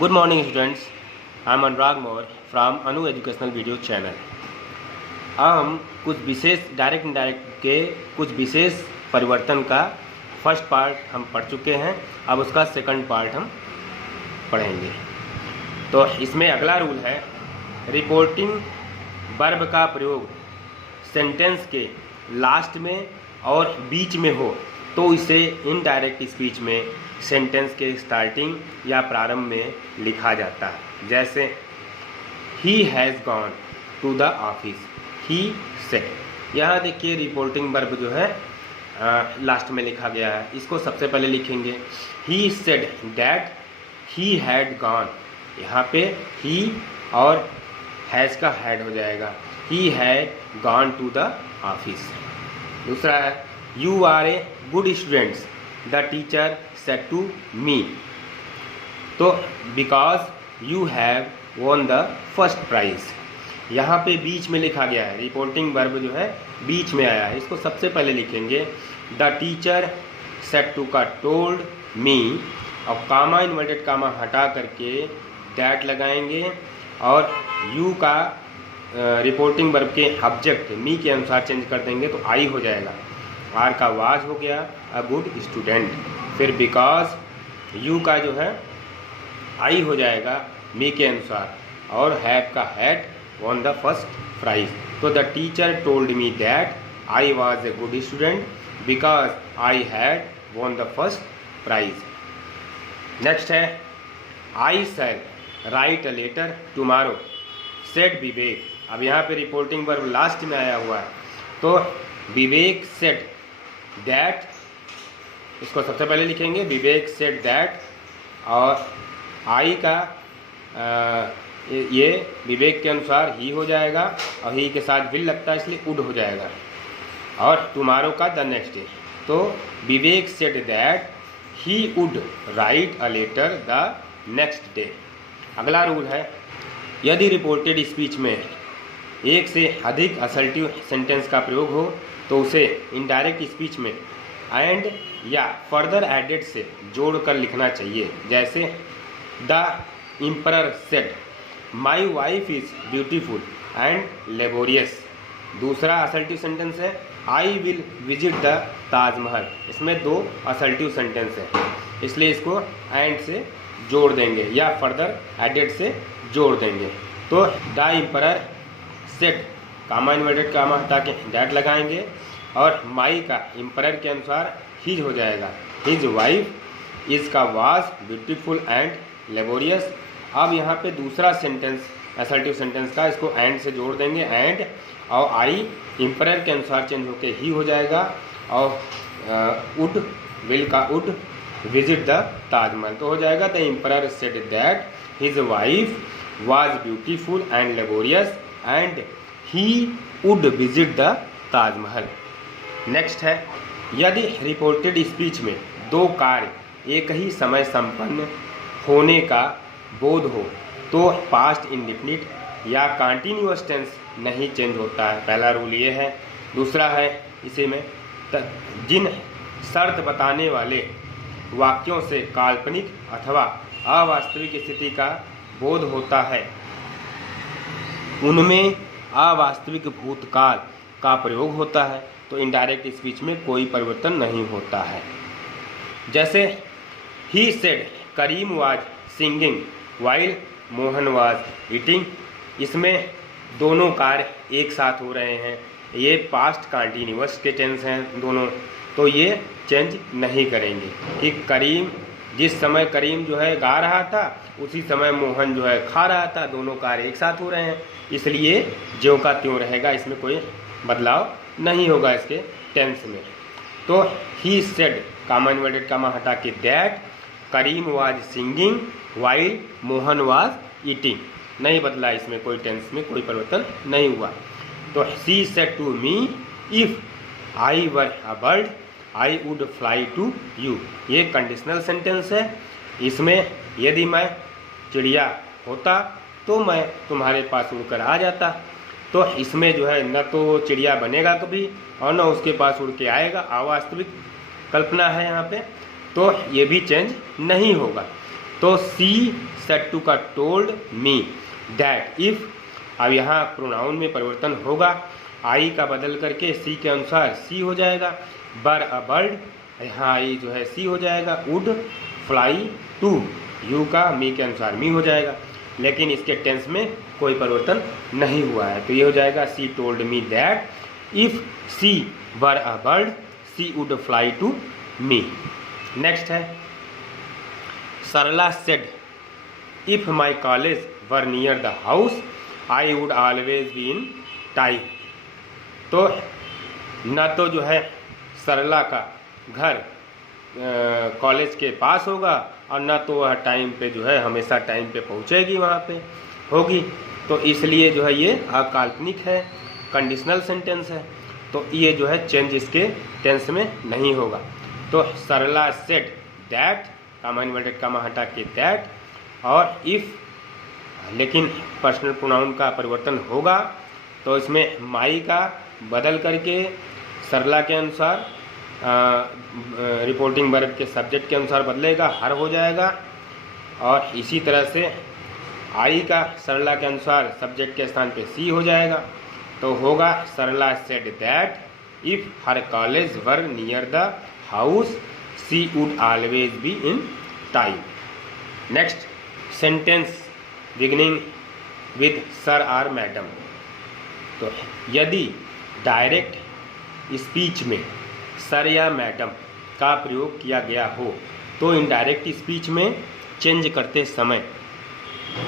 Good morning students, I am Anurag Moore from Anu Educational Video Channel। अब हम कुछ विशेष direct indirect के कुछ विशेष परिवर्तन का फर्स्ट पार्ट हम पढ़ चुके हैं। अब उसका सेकंड पार्ट हम पढ़ेंगे। तो इसमें अगला रूल है, रिपोर्टिंग वर्ब का प्रयोग सेंटेंस के लास्ट में और बीच में हो तो इसे इनडायरेक्ट स्पीच में सेंटेंस के स्टार्टिंग या प्रारंभ में लिखा जाता है। जैसे he has gone to the office, he said. यहाँ देखिए रिपोर्टिंग वर्ब जो है लास्ट में लिखा गया है। इसको सबसे पहले लिखेंगे he said that he had gone. यहाँ पे ही और हैज़ का हैड हो जाएगा, he had gone to the office. दूसरा है you are a good students the teacher said to me. तो because you have won the first prize. यहाँ पे बीच में लिखा गया है, रिपोर्टिंग वर्ब जो है बीच में आया है। इसको सबसे पहले लिखेंगे द टीचर सेड टू का टोल्ड मी, और कामा इन्वर्टेड कामा हटा करके दैट लगाएंगे और यू का रिपोर्टिंग वर्ब के ऑब्जेक्ट मी के अनुसार चेंज कर देंगे तो आई हो जाएगा। आर का वाज हो गया अ गुड स्टूडेंट। फिर बिकॉज यू का जो है आई हो जाएगा मी के अनुसार, और हैव का had won the first prize. तो the teacher told me that I was a good student because I had won the first prize. Next है I shall write a letter tomorrow said Vivek. अब यहाँ पे reporting verb last में आया हुआ है, तो विवेक सेड दैट, इसको सबसे पहले लिखेंगे विवेक सेड दैट, और आई का ये विवेक के अनुसार ही हो जाएगा और ही के साथ विल लगता है इसलिए वुड हो जाएगा, और टुमारो का द नेक्स्ट डे। तो Vivek said that he would write a letter the next day. अगला रूल है, यदि रिपोर्टेड स्पीच में एक से अधिक असर्टिव सेंटेंस का प्रयोग हो तो उसे इनडायरेक्ट स्पीच में एंड या फर्दर एडेड से जोड़कर लिखना चाहिए। जैसे the emperor said my wife is beautiful and laborious. दूसरा असर्टिव सेंटेंस है I will visit the Taj Mahal. इसमें दो असर्टिव सेंटेंस है इसलिए इसको एंड से जोड़ देंगे या फर्दर एडेड से जोड़ देंगे। तो the emperor said comma inverted comma हटा के दैट लगाएंगे, और माई का एम्परर के अनुसार हिज हो जाएगा, हिज वाइफ इज का वाज ब्यूटीफुल एंड लेबोरियस। अब यहाँ पे दूसरा सेंटेंस असर्टिव सेंटेंस का इसको एंड से जोड़ देंगे, एंड और आई एम्परर के अनुसार चेंज होके ही हो जाएगा, और वुड विल का वुड विजिट द ताजमहल तो हो जाएगा the emperor said that his wife was beautiful and laborious and he would visit the Taj Mahal. Next है, यदि रिपोर्टेड स्पीच में दो कार्य एक ही समय संपन्न होने का बोध हो तो पास्ट इंडेफिनिट या कंटिन्यूअस टेंस नहीं चेंज होता है। पहला रूल ये है। दूसरा है इसी में जिन शर्त बताने वाले वाक्यों से काल्पनिक अथवा अवास्तविक स्थिति का बोध होता है उनमें अवास्तविक भूतकाल का प्रयोग होता है, तो इनडायरेक्ट स्पीच में कोई परिवर्तन नहीं होता है। जैसे he said Karim was singing while Mohan was eating. इसमें दोनों कार्य एक साथ हो रहे हैं, ये पास्ट कंटिन्यूअस के टेंस हैं दोनों, तो ये चेंज नहीं करेंगे कि करीम जिस समय करीम जो है गा रहा था उसी समय मोहन जो है खा रहा था, दोनों कार्य एक साथ हो रहे हैं इसलिए ज्यों का त्यों रहेगा, इसमें कोई बदलाव नहीं होगा इसके टेंस में। तो he said comma inverted comma हटा के that Karim was singing while Mohan was eating, नहीं बदला, इसमें कोई टेंस में कोई परिवर्तन नहीं हुआ। तो she said to me if I were a bird I would fly to you, ये कंडीशनल सेंटेंस है। इसमें यदि मैं चिड़िया होता तो मैं तुम्हारे पास उड़कर आ जाता, तो इसमें जो है न तो चिड़िया बनेगा कभी और न उसके पास उड़ के आएगा, अवास्तविक कल्पना है यहाँ पे, तो ये भी चेंज नहीं होगा। तो सी सेड टू का टोल्ड मी दैट इफ़, अब यहाँ प्रोनाउन में परिवर्तन होगा, आई का बदल करके सी के अनुसार सी हो जाएगा, बर अ बर्ड, यहाँ आई जो है सी हो जाएगा, वुड फ्लाई टू, यू का मी के अनुसार मी हो जाएगा, लेकिन इसके टेंस में कोई परिवर्तन नहीं हुआ है, तो ये हो जाएगा she told me that if she were a bird she would fly to me. Next है Sarla said if my college were near the house I would always be in time. तो न तो जो है सरला का घर कॉलेज के पास होगा और न तो वह टाइम पे जो है हमेशा टाइम पे पहुंचेगी, वहाँ पे होगी, तो इसलिए जो है ये अकाल्पनिक है, कंडीशनल सेंटेंस है, तो ये जो है चेंज इसके टेंस में नहीं होगा। तो Sarla said that, comma inverted comma हटा के दैट, और इफ़, लेकिन पर्सनल प्रोनाउन का परिवर्तन होगा तो इसमें माई का बदल करके सरला के अनुसार रिपोर्टिंग वर्ब के सब्जेक्ट के अनुसार बदलेगा, हर हो जाएगा, और इसी तरह से आई का सरला के अनुसार सब्जेक्ट के स्थान पे सी हो जाएगा, तो होगा Sarla said that if her college were near the house she would always be in time. Next sentence beginning with sir or madam. तो यदि डायरेक्ट स्पीच में सर या मैडम का प्रयोग किया गया हो तो इनडायरेक्ट स्पीच में चेंज करते समय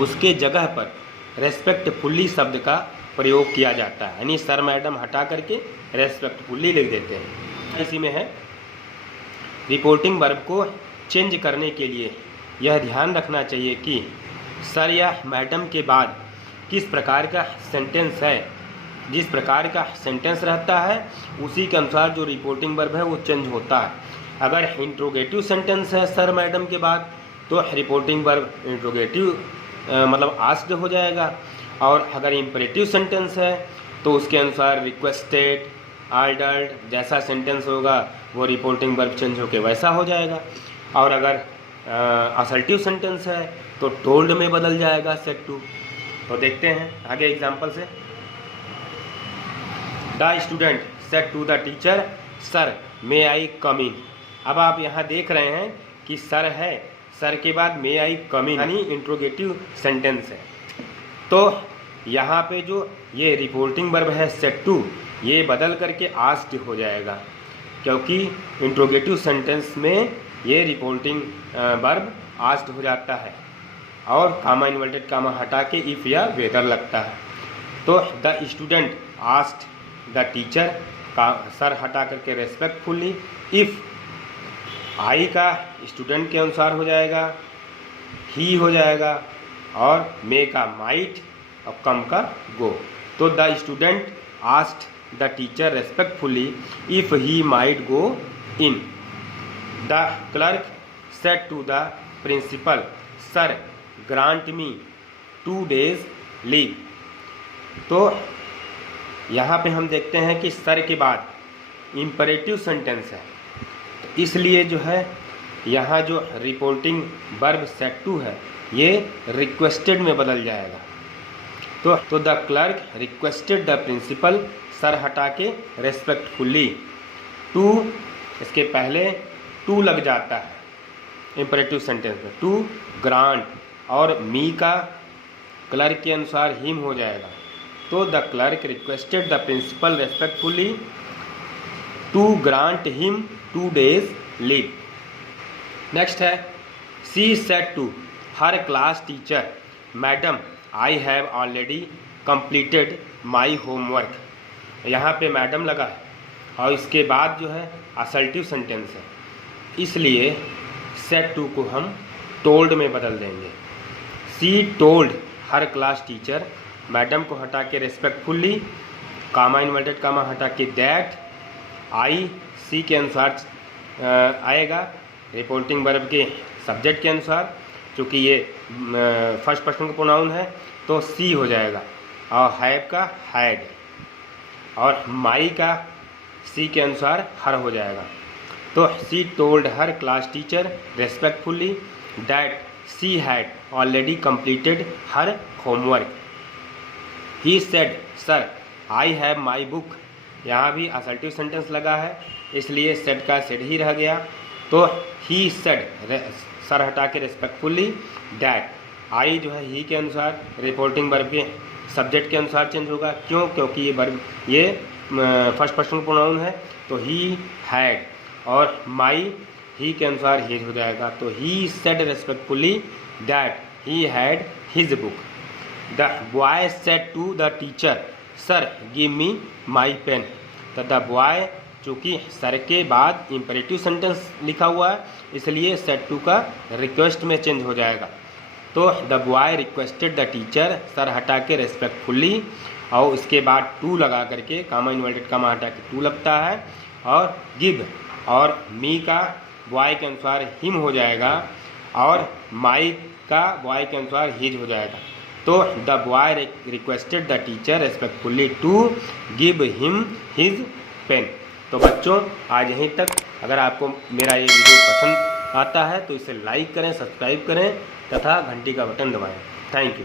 उसके जगह पर रेस्पेक्टफुली शब्द का प्रयोग किया जाता है, यानी सर मैडम हटा करके रेस्पेक्टफुली लिख देते हैं। इसी में है रिपोर्टिंग वर्ब को चेंज करने के लिए यह ध्यान रखना चाहिए कि सर या मैडम के बाद किस प्रकार का सेंटेंस है, जिस प्रकार का सेंटेंस रहता है उसी के अनुसार जो रिपोर्टिंग वर्ब है वो चेंज होता है। अगर इंट्रोगेटिव सेंटेंस है सर मैडम के बाद तो रिपोर्टिंग वर्ब इंट्रोगेटिव मतलब आस्क्ड हो जाएगा, और अगर इम्परेटिव सेंटेंस है तो उसके अनुसार रिक्वेस्टेड, ऑर्डर्ड जैसा सेंटेंस होगा वो रिपोर्टिंग वर्ब चेंज होकर वैसा हो जाएगा, और अगर असर्टिव सेंटेंस है तो टोल्ड में बदल जाएगा सेड टू। तो देखते हैं आगे एग्जांपल से। The student said to the teacher sir may I come in. अब आप यहाँ देख रहे हैं कि सर है, सर के बाद मे आई कम इन यानी इंट्रोगेटिव सेंटेंस है, तो यहाँ पे जो ये रिपोर्टिंग वर्ब है सेड टू ये बदल करके आस्क्ड हो जाएगा, क्योंकि इंट्रोगेटिव सेंटेंस में ये रिपोर्टिंग वर्ब आस्क्ड हो जाता है और कामा इन्वर्टेड कामा हटा के इफ़ या वेदर लगता है। तो the student asked the teacher का सर हटा करके रेस्पेक्टफुली, इफ़ आई का स्टूडेंट के अनुसार हो जाएगा, ही हो जाएगा, और मे का माइट और कम का गो। तो the student asked the teacher respectfully if he might go in. The clerk said to the principal sir grant me 2 days leave. तो यहाँ पे हम देखते हैं कि सर के बाद इम्परेटिव सेंटेंस है, तो इसलिए जो है यहाँ जो रिपोर्टिंग वर्ब सेड टू है ये रिक्वेस्टेड में बदल जाएगा। तो the clerk requested the principal, sir हटा के रेस्पेक्टफुली, टू इसके पहले टू लग जाता है इम्परेटिव सेंटेंस में, टू ग्रांट, और मी का क्लर्क के अनुसार हिम हो जाएगा। तो the clerk requested the principal respectfully to grant him 2 days leave. Next है she said to her class teacher madam I have already completed my homework. यहाँ पे मैडम लगा है और इसके बाद जो है असल्टिव सेंटेंस है, इसलिए सेड टू को हम टोल्ड में बदल देंगे। सी told her class teacher, madam को हटा के रेस्पेक्टफुली, कामा इन्वर्टेड कामा हटा के दैट, आई सी के अनुसार आएगा रिपोर्टिंग वर्ब के सब्जेक्ट के अनुसार, क्योंकि ये फर्स्ट पर्सन का प्रोनाउन है तो सी हो जाएगा, और हैव का हैड, और माई का सी के अनुसार हर हो जाएगा। तो सी told her class teacher respectfully that she had already completed her homework. He said sir I have my book. यहाँ भी असर्टिव सेंटेंस लगा है, इसलिए सेड का सेड ही रह गया। तो ही सेड, सर हटा के रिस्पेक्टफुली डैट। आई जो है ही के अनुसार रिपोर्टिंग वर्ब के सब्जेक्ट के अनुसार चेंज होगा। क्यों? क्योंकि ये वर्ब ये फर्स्ट पर्सन प्रोनाउन है। तो ही हैड और माई ही के अनुसार हिज हो जाएगा। तो he said respectfully that he had his book. The boy said to the teacher sir give me my pen. तो द बॉय, चूँकि सर के बाद इम्परेटिव सेंटेंस लिखा हुआ है, इसलिए सेड टू का रिक्वेस्ट में चेंज हो जाएगा। तो the boy requested the teacher, sir हटा के रिस्पेक्टफुली और उसके बाद टू लगा करके, कामा इन्वर्टेड कामा हटा के टू लगता है, और गिव और मी का बॉय के अनुसार हिम हो जाएगा, और माई का बॉय के अनुसार हिज हो जाएगा। तो the boy requested the teacher respectfully to give him his pen. तो बच्चों आज यहीं तक। अगर आपको मेरा ये वीडियो पसंद आता है तो इसे लाइक करें, सब्सक्राइब करें तथा घंटी का बटन दबाएं। Thank you.